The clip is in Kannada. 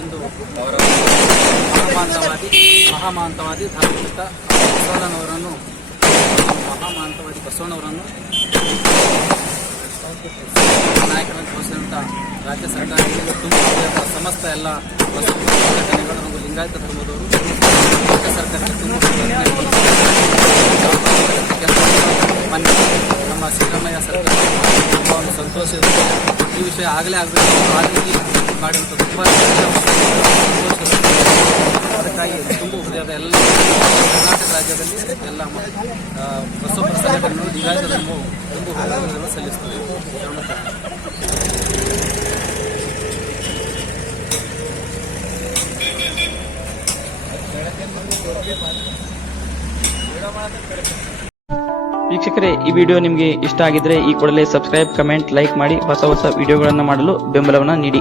ಇಂದು ಅವರ ಮಹಾಮಾಂತವಾದಿ ಧಾರ್ಮಿಕ ಬಸವಣ್ಣವರನ್ನು ನಾಯಕರನ್ನು ಘೋಷಿಸಿದಂಥ ರಾಜ್ಯ ಸರ್ಕಾರಕ್ಕೆ ತುಂಬ ಸಮಸ್ತ ಎಲ್ಲ ಸಂಘಟನೆಗಳು ಹಾಗೂ ಲಿಂಗಾಯತ ಧರ್ಮದವರು ರಾಜ್ಯ ಸರ್ಕಾರಕ್ಕೆ ತುಂಬ ನಮ್ಮ ಸಿದ್ದರಾಮಯ್ಯ ಸರ್ಕಾರ ತುಂಬ ಒಂದು ಸಂತೋಷ ಇರುತ್ತೆ. ಈ ವಿಷಯ ಆಗಲೇ ಆಗಬೇಕು ಆ ರೀತಿ ಮಾಡಿದಂಥ ತುಂಬ ಸಂತೋಷ. ಅದಕ್ಕಾಗಿ ತುಂಬ ಹೃದಯದ ಎಲ್ಲ ಕರ್ನಾಟಕ ರಾಜ್ಯದಲ್ಲಿ ಎಲ್ಲ ಬಸವ ಸಂಘಟನೆಗಳು ಲಿಂಗಾಯತ ಧರ್ಮವು ತುಂಬ ಹೃದಯಗಳನ್ನು ಸಲ್ಲಿಸುತ್ತದೆ. ವೀಕ್ಷಕರೇ, ಈ ವಿಡಿಯೋ ನಿಮಗೆ ಇಷ್ಟ ಆಗಿದ್ರೆ ಈ ಕೂಡಲೇ ಸಬ್ಸ್ಕ್ರೈಬ್, ಕಮೆಂಟ್, ಲೈಕ್ ಮಾಡಿ ಹೊಸ ವಿಡಿಯೋಗಳನ್ನು ಮಾಡಲು ಬೆಂಬಲವನ್ನು ನೀಡಿ.